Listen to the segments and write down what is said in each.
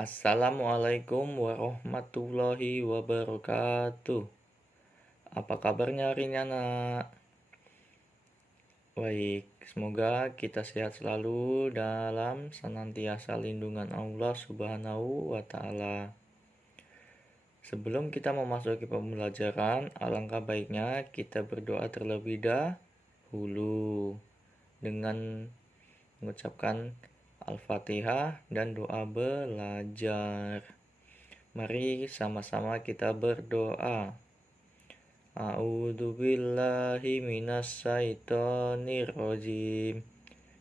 Assalamualaikum warahmatullahi wabarakatuh. Apa kabarnya hari ini anak? Baik, semoga kita sehat selalu dalam senantiasa lindungan Allah Subhanahu wa Ta'ala. Sebelum kita memasuki pembelajaran, alangkah baiknya kita berdoa terlebih dahulu dengan mengucapkan Al-Fatihah dan doa belajar. Mari sama-sama kita berdoa. A'udzu billahi minasyaitonir rajim.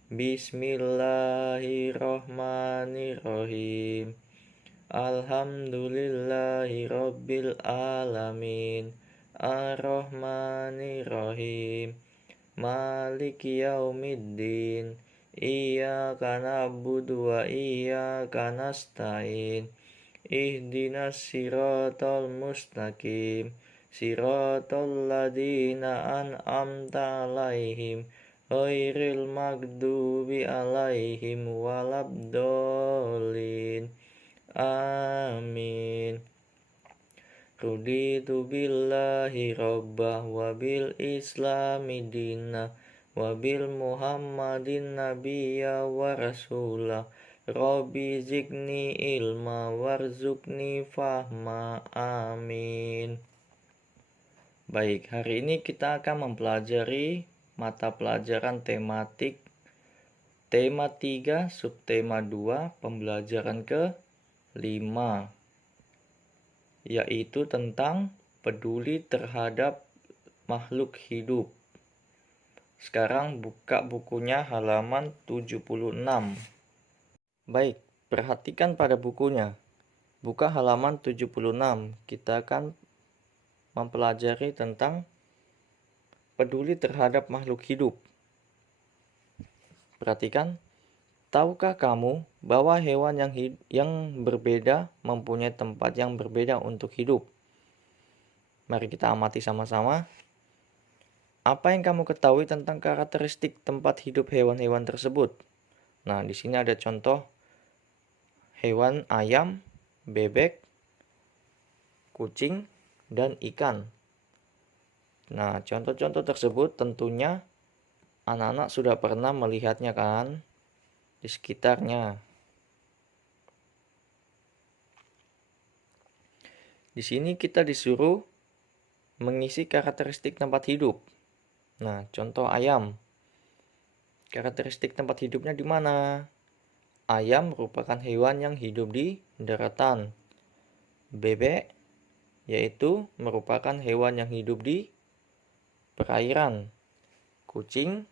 Bismillahirrahmanirrahim. Alhamdulillahi rabbil alamin. Ar-Rahmanirrahim. Maliki yaumiddin. Iyyaka na'budu wa iyyaka nasta'in. Ihdinas siratal mustaqim. Siratal ladzina an'amta 'alaihim ghairil maghdubi 'alaihim waladdallin. Amin. Raditu billahi rabbah wa bil islami dinna wa bil muhammadin nabiyya wa rasulah. Rabbi zidni ilma warzuqni fahma. Amin. Baik, hari ini kita akan mempelajari mata pelajaran tematik tema 3, subtema 2, pembelajaran ke-5, yaitu tentang peduli terhadap makhluk hidup. Sekarang buka bukunya halaman 76. Baik, perhatikan pada bukunya. Buka halaman 76. Kita akan mempelajari tentang peduli terhadap makhluk hidup. Perhatikan, tahukah kamu bahwa hewan yang berbeda mempunyai tempat yang berbeda untuk hidup? Mari kita amati sama-sama. Apa yang kamu ketahui tentang karakteristik tempat hidup hewan-hewan tersebut? Nah, di sini ada contoh hewan ayam, bebek, kucing, dan ikan. Nah, contoh-contoh tersebut tentunya anak-anak sudah pernah melihatnya kan di sekitarnya. Di sini kita disuruh mengisi karakteristik tempat hidup. Nah, contoh ayam. Karakteristik tempat hidupnya di mana? Ayam merupakan hewan yang hidup di daratan. Bebek yaitu merupakan hewan yang hidup di perairan. Kucing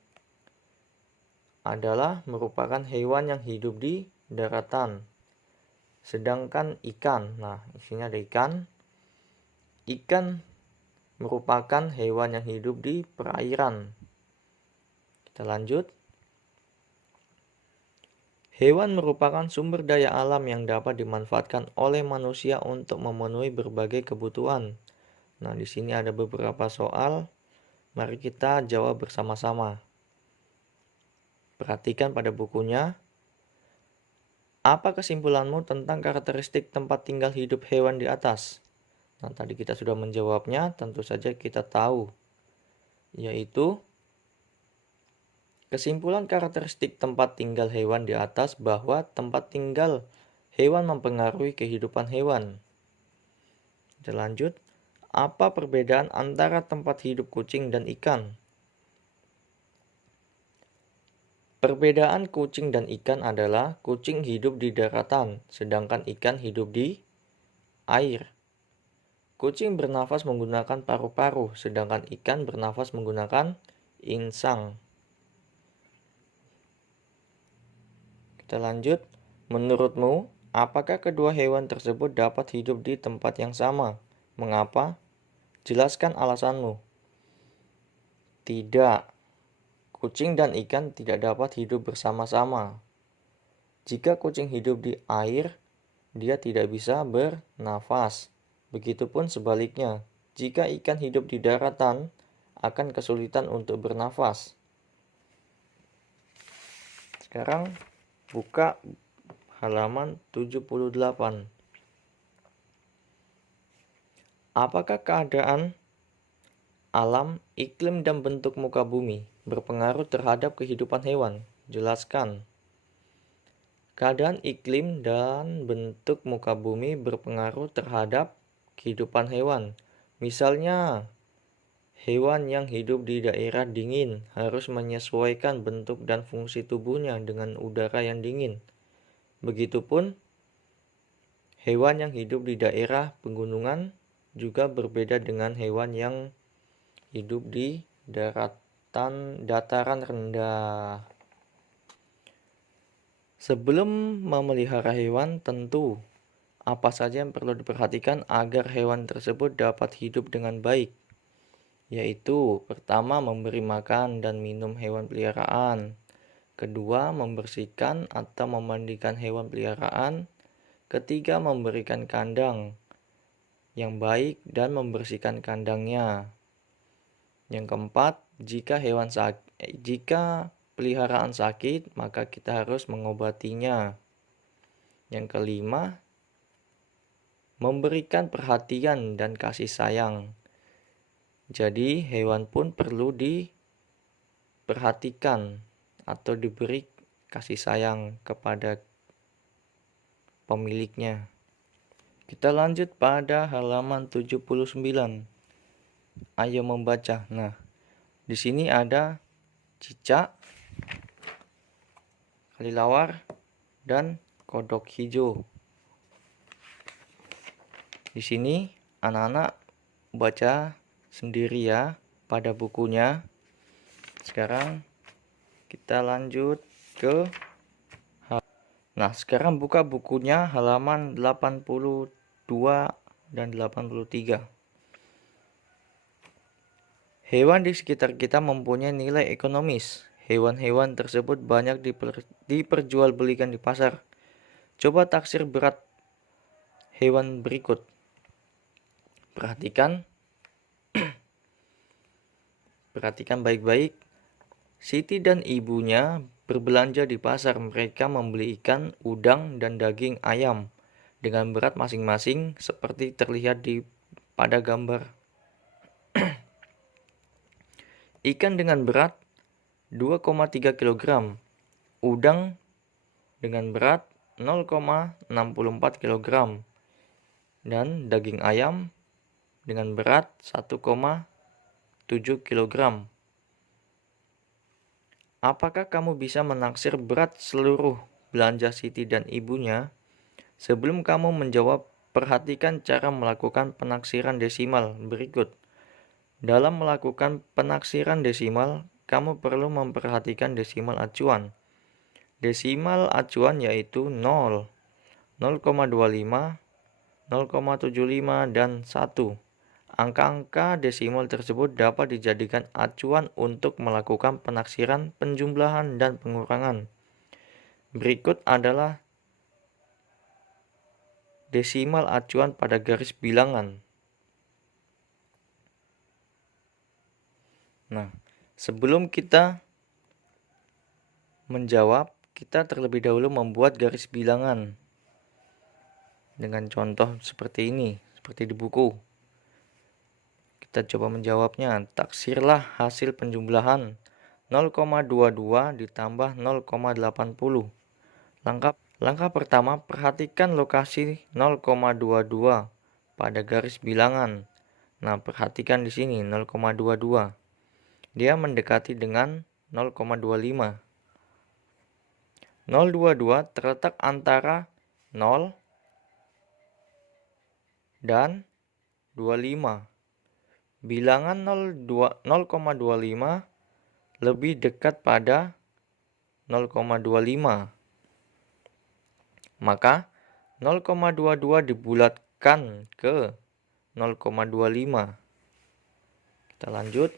adalah merupakan hewan yang hidup di daratan. Sedangkan ikan, nah isinya ada ikan. Ikan merupakan hewan yang hidup di perairan. Kita lanjut. Hewan merupakan sumber daya alam yang dapat dimanfaatkan oleh manusia untuk memenuhi berbagai kebutuhan. Nah, di sini ada beberapa soal. Mari kita jawab bersama-sama. Perhatikan pada bukunya. Apa kesimpulanmu tentang karakteristik tempat tinggal hidup hewan di atas? Nah, tadi kita sudah menjawabnya, tentu saja kita tahu. Yaitu, kesimpulan karakteristik tempat tinggal hewan di atas bahwa tempat tinggal hewan mempengaruhi kehidupan hewan. Kita lanjut. Apa perbedaan antara tempat hidup kucing dan ikan? Perbedaan kucing dan ikan adalah kucing hidup di daratan, sedangkan ikan hidup di air. Kucing bernafas menggunakan paru-paru, sedangkan ikan bernafas menggunakan insang. Kita lanjut. Menurutmu, apakah kedua hewan tersebut dapat hidup di tempat yang sama? Mengapa? Jelaskan alasanmu. Tidak. Kucing dan ikan tidak dapat hidup bersama-sama. Jika kucing hidup di air, dia tidak bisa bernafas. Begitupun sebaliknya. Jika ikan hidup di daratan, akan kesulitan untuk bernafas. Sekarang buka halaman 78. Apakah keadaan alam, iklim, dan bentuk muka bumi berpengaruh terhadap kehidupan hewan? Jelaskan. Keadaan iklim dan bentuk muka bumi berpengaruh terhadap kehidupan hewan. Misalnya, hewan yang hidup di daerah dingin harus menyesuaikan bentuk dan fungsi tubuhnya dengan udara yang dingin. Begitupun, hewan yang hidup di daerah pegunungan juga berbeda dengan hewan yang hidup di dataran rendah. Sebelum memelihara hewan, tentu apa saja yang perlu diperhatikan agar hewan tersebut dapat hidup dengan baik, yaitu pertama, memberi makan dan minum hewan peliharaan. Kedua, membersihkan atau memandikan hewan peliharaan. Ketiga, memberikan kandang yang baik dan membersihkan kandangnya. Yang keempat, jika peliharaan sakit, maka kita harus mengobatinya. Yang kelima, memberikan perhatian dan kasih sayang. Jadi, hewan pun perlu diperhatikan atau diberi kasih sayang kepada pemiliknya. Kita lanjut pada halaman 79. Ayo membaca. Nah, di sini ada cicak, kelelawar, dan kodok hijau. Di sini anak-anak baca sendiri ya pada bukunya. Sekarang kita lanjut ke sekarang buka bukunya halaman 82 dan 83. Hewan di sekitar kita mempunyai nilai ekonomis. Hewan-hewan tersebut banyak diperjualbelikan di pasar. Coba taksir berat hewan berikut. Perhatikan baik-baik. Siti dan ibunya berbelanja di pasar. Mereka membeli ikan, udang, dan daging ayam dengan berat masing-masing seperti terlihat pada gambar. Ikan dengan berat 2,3 kg, udang dengan berat 0,64 kg, dan daging ayam dengan berat 1,7 kg. Apakah kamu bisa menaksir berat seluruh belanja Siti dan ibunya? Sebelum kamu menjawab, perhatikan cara melakukan penaksiran desimal berikut. Dalam melakukan penaksiran desimal, kamu perlu memperhatikan desimal acuan. Desimal acuan yaitu 0, 0,25, 0,75, dan 1. Angka-angka desimal tersebut dapat dijadikan acuan untuk melakukan penaksiran, penjumlahan, dan pengurangan. Berikut adalah desimal acuan pada garis bilangan. Nah, sebelum kita menjawab, kita terlebih dahulu membuat garis bilangan dengan contoh seperti ini, seperti di buku. Kita coba menjawabnya. Taksirlah hasil penjumlahan 0,22 ditambah 0,80. Langkah pertama, perhatikan lokasi 0,22 pada garis bilangan. Nah, perhatikan di sini 0,22. Dia mendekati dengan 0,25. 0,22 terletak antara 0 dan 25. Bilangan 0,25 lebih dekat pada 0,25. Maka 0,22 dibulatkan ke 0,25. Kita lanjut.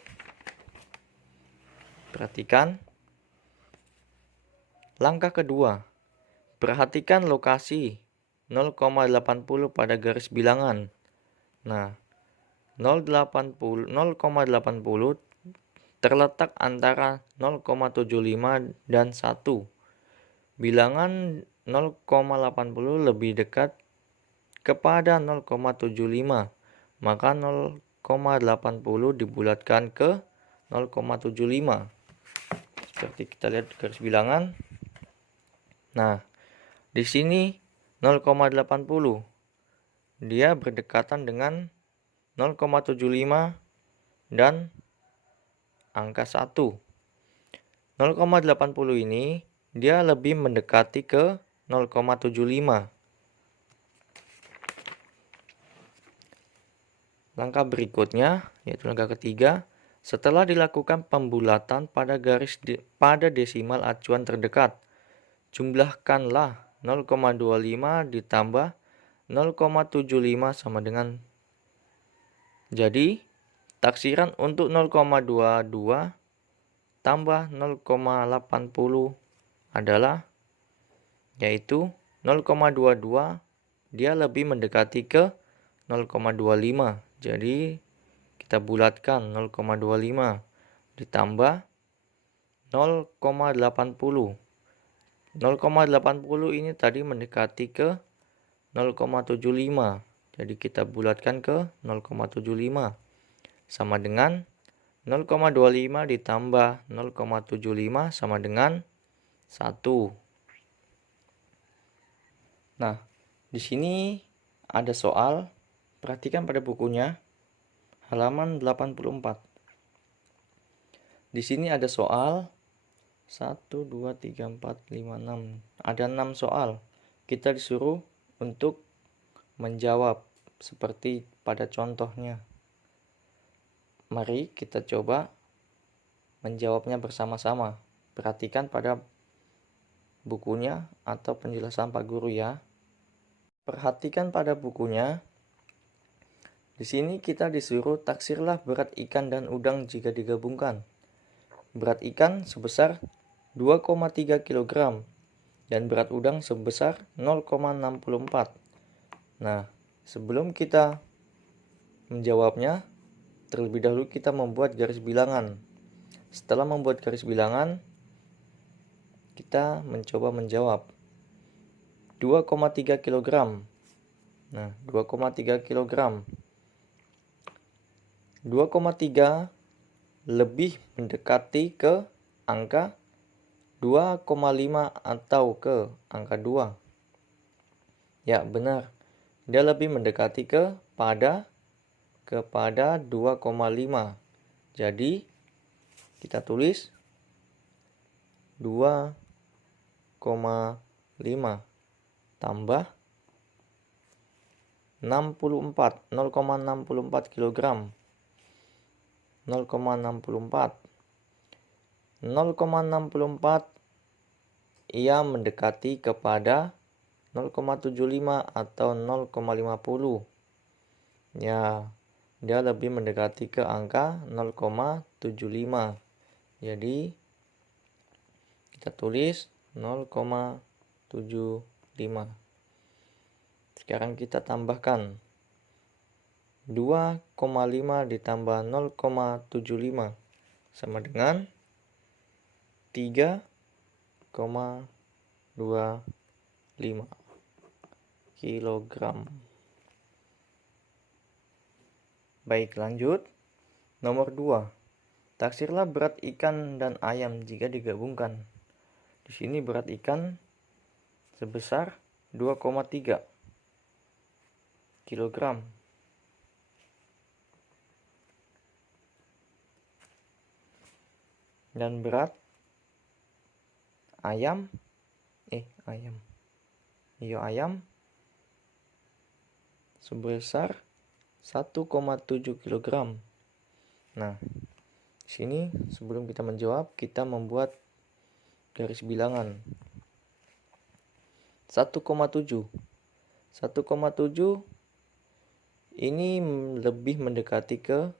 Perhatikan. Langkah kedua. Perhatikan lokasi 0,80 pada garis bilangan. Nah, 0,80 terletak antara 0,75 dan 1. Bilangan 0,80 lebih dekat kepada 0,75. Maka 0,80 dibulatkan ke 0,75. Seperti kita lihat garis bilangan. Nah, di sini 0,80 dia berdekatan dengan 0,75 dan angka 1. 0,80 ini dia lebih mendekati ke 0,75. Langkah berikutnya, yaitu langkah ketiga, setelah dilakukan pembulatan pada desimal acuan terdekat, jumlahkanlah 0,25 ditambah 0,75 sama dengan. Jadi, taksiran untuk 0,22 tambah 0,80 adalah, yaitu 0,22 dia lebih mendekati ke 0,25. Jadi kita bulatkan 0,25 ditambah 0,80. 0,80 ini tadi mendekati ke 0,75. Jadi kita bulatkan ke 0,75 sama dengan 0,25 ditambah 0,75 sama dengan 1. Nah, di sini ada soal. Perhatikan pada bukunya halaman 84. Di sini ada soal 1, 2, 3, 4, 5, 6. Ada 6 soal. Kita disuruh untuk menjawab seperti pada contohnya. Mari kita coba menjawabnya bersama-sama. Perhatikan pada bukunya atau penjelasan Pak Guru ya. Perhatikan pada bukunya. Di sini kita disuruh taksirlah berat ikan dan udang jika digabungkan. Berat ikan sebesar 2,3 kg dan berat udang sebesar 0,64. Nah, sebelum kita menjawabnya, terlebih dahulu kita membuat garis bilangan. Setelah membuat garis bilangan, kita mencoba menjawab. 2,3 kg. Nah, 2,3 kg. 2,3 lebih mendekati ke angka 2,5 atau ke angka 2. Ya, benar. Dia lebih mendekati kepada 2,5. Jadi, kita tulis 2,5 tambah 0,64 kg. 0,64 ia mendekati kepada 0,75 atau 0,50. Ya, dia lebih mendekati ke angka 0,75. Jadi kita tulis 0,75. Sekarang kita tambahkan 2,5 ditambah 0,75 sama dengan 3,25 kilogram. Baik, lanjut. Nomor 2. Taksirlah berat ikan dan ayam jika digabungkan. Di sini berat ikan sebesar 2,3 kilogram. Dan berat ayam sebesar 1,7 kg. Nah, di sini sebelum kita menjawab, kita membuat garis bilangan. 1,7 ini lebih mendekati ke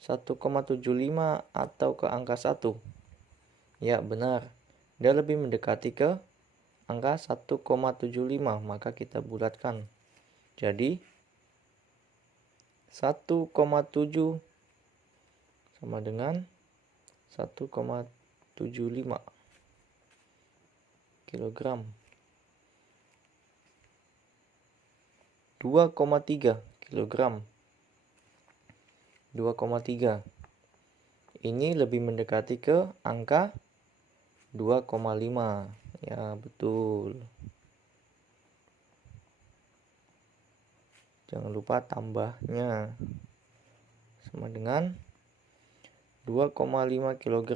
1,75 atau ke angka 1. Ya, benar. Dia lebih mendekati ke angka 1,75, maka kita bulatkan. Jadi 1,7 sama dengan 1,75 kilogram. 2,3 kg. 2,3. Ini lebih mendekati ke angka 2,5. Ya, betul. Jangan lupa tambahnya. Sama dengan 2,5 kg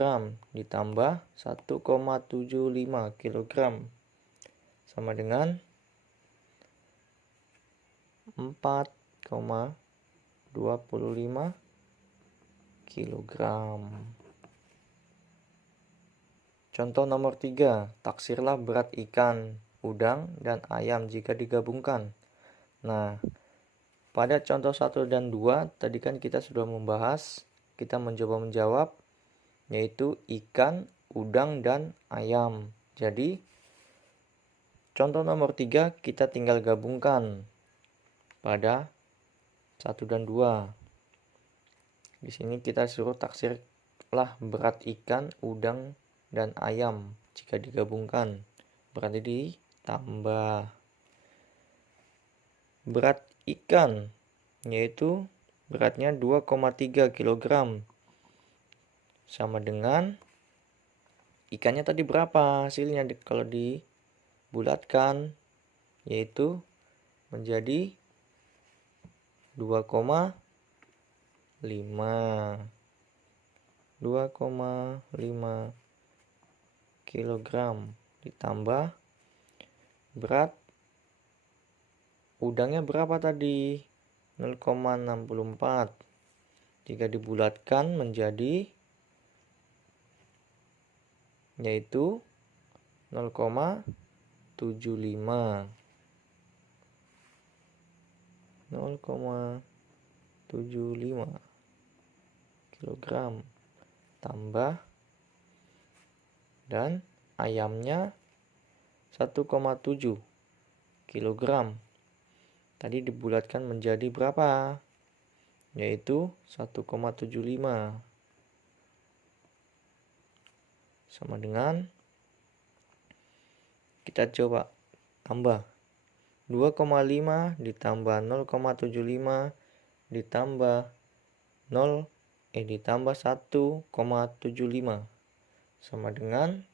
ditambah 1,75 kg. Sama dengan 4,25 kg. Contoh nomor 3, taksirlah berat ikan, udang, dan ayam jika digabungkan. Nah, pada contoh 1 dan 2, tadi kan kita sudah membahas, kita mencoba menjawab, yaitu ikan, udang, dan ayam. Jadi, contoh nomor 3, kita tinggal gabungkan pada 1 dan 2. Di sini kita suruh taksirlah berat ikan, udang, dan ayam jika digabungkan. Berarti ditambah. Berat ikan yaitu beratnya 2,3 kg. Sama dengan ikannya tadi berapa hasilnya kalau dibulatkan, yaitu menjadi 2,5 kg ditambah berat udangnya berapa tadi? 0,64. Jika dibulatkan menjadi yaitu 0,75 kg tambah dan ayamnya 1,7 kg. Tadi dibulatkan menjadi berapa? Yaitu 1,75. Sama dengan kita coba tambah 2,5 ditambah 0,75 ditambah 1,75 sama dengan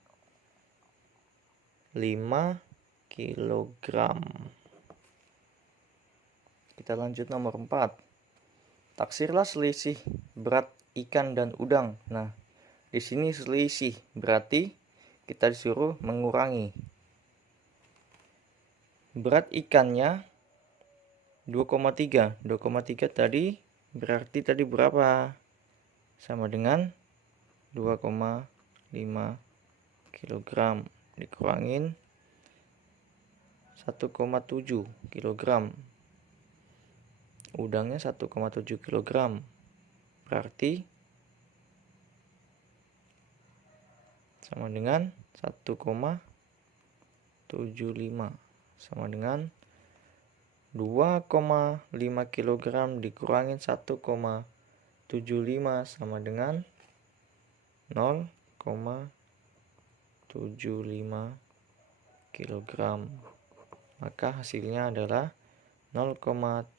5 kg. Kita lanjut nomor 4. Taksirlah selisih berat ikan dan udang. Nah, di sini selisih berarti kita disuruh mengurangi. Berat ikannya 2,3. 2,3 tadi berarti tadi berapa? Sama dengan 2,5 kg dikurangin 1,7 kg. Udangnya 1,7 kg. Berarti sama dengan 1,75 sama dengan 2,5 kg dikurangin 1,75 sama dengan 0,75 kg. Maka hasilnya adalah 0,75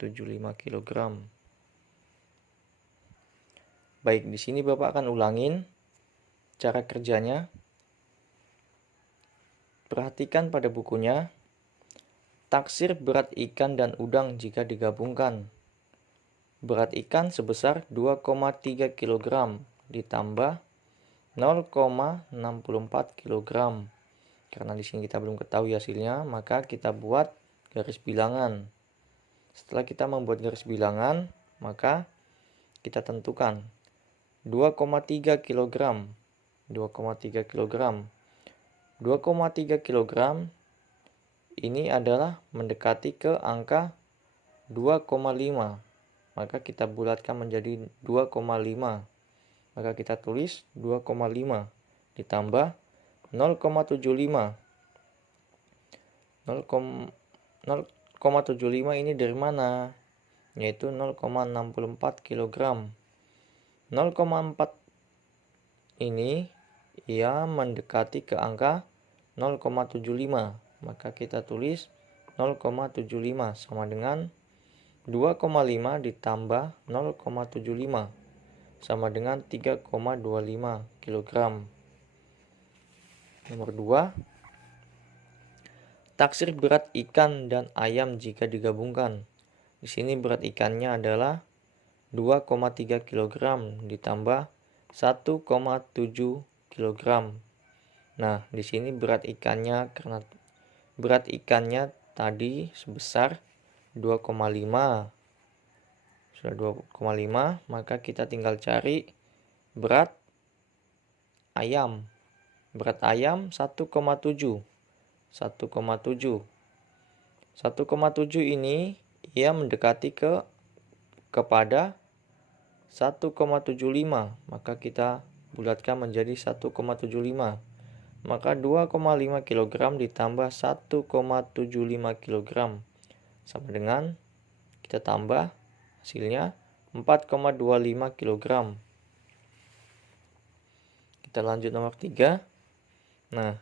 kg. Baik, di sini Bapak akan ulangin cara kerjanya. Perhatikan pada bukunya. Taksir berat ikan dan udang jika digabungkan. Berat ikan sebesar 2,3 kg ditambah 0,64 kg. Karena di sini kita belum ketahui hasilnya, maka kita buat garis bilangan. Setelah kita membuat garis bilangan, maka kita tentukan 2,3 kg. 2,3 kg. 2,3 kg ini adalah mendekati ke angka 2,5. Maka kita bulatkan menjadi 2,5. Maka kita tulis 2,5 ditambah 0,75. 0,75 ini dari mana? Yaitu 0,64 kg. 0,4 ini ia mendekati ke angka 0,75. Maka kita tulis 0,75 sama dengan 2,5 ditambah 0,75 sama dengan 3,25 kg. Nomor 2. Taksir berat ikan dan ayam jika digabungkan. Di sini berat ikannya adalah 2,3 kg ditambah 1,7 kg. Nah, di sini berat ikannya karena berat ikannya tadi sebesar 2,5. Sudah 2,5, maka kita tinggal cari berat ayam. Berat ayam 1,7. 1,7 ini ia mendekati kepada 1,75, maka kita bulatkan menjadi 1,75. Maka 2,5 kg ditambah 1,75 kg sama dengan kita tambah hasilnya 4,25 kg. Kita lanjut nomor 3. Nah,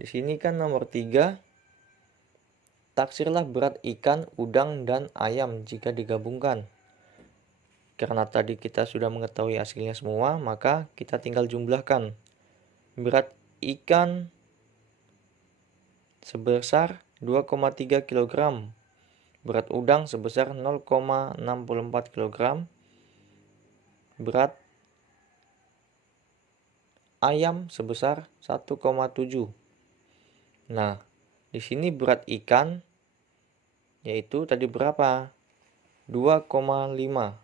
di sini kan nomor 3, taksirlah berat ikan, udang, dan ayam jika digabungkan. Karena tadi kita sudah mengetahui hasilnya semua, maka kita tinggal jumlahkan. Berat ikan sebesar 2,3 kg. Berat udang sebesar 0,64 kg. Berat ayam sebesar 1,7. Nah, di sini berat ikan yaitu tadi berapa? 2,5.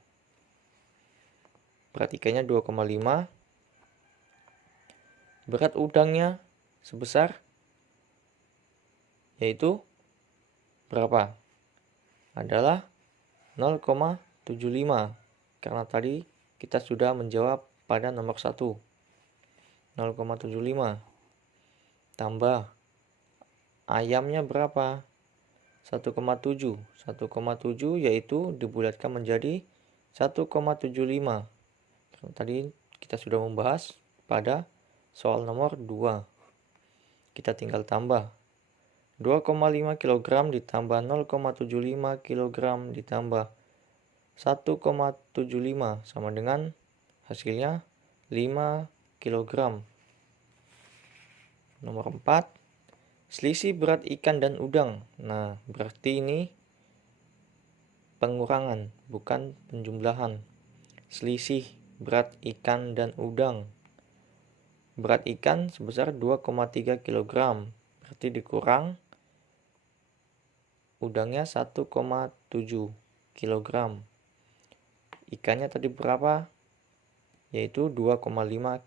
Berat ikannya 2,5. Berat udangnya sebesar yaitu berapa? Adalah 0,75. Karena tadi kita sudah menjawab pada nomor 1. 0,75. Tambah ayamnya berapa? 1,7. 1,7 yaitu dibulatkan menjadi 1,75. Tadi kita sudah membahas pada soal nomor 2. Kita tinggal tambah. 2,5 kg ditambah 0,75 kg ditambah 1,75 sama dengan hasilnya 5 kg. Nomor 4. Selisih berat ikan dan udang. Nah, berarti ini pengurangan, bukan penjumlahan. Selisih berat ikan dan udang. Berat ikan sebesar 2,3 kg. Berarti dikurang udangnya 1,7 kg. Ikannya tadi berapa? Yaitu 2,5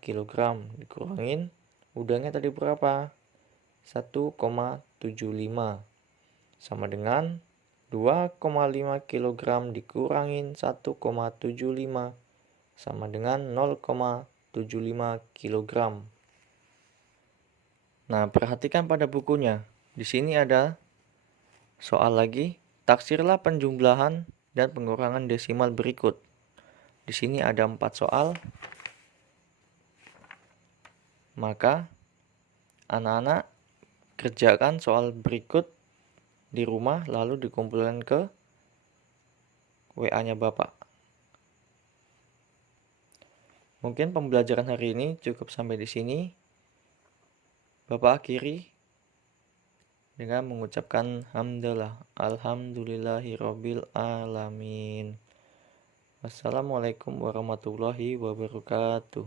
kg. Dikurangin udangnya tadi berapa? 1,75 sama dengan 2,5 kg dikurangin 1,75 sama dengan 0,75 kg. Nah, perhatikan pada bukunya. Di sini ada soal lagi. Taksirlah penjumlahan dan pengurangan desimal berikut. Di sini ada 4 soal. Maka anak-anak kerjakan soal berikut di rumah lalu dikumpulkan ke WA-nya Bapak. Mungkin pembelajaran hari ini cukup sampai di sini. Bapak akhiri dengan mengucapkan hamdalah, alhamdulillahirabbil alamin. Wassalamualaikum warahmatullahi wabarakatuh.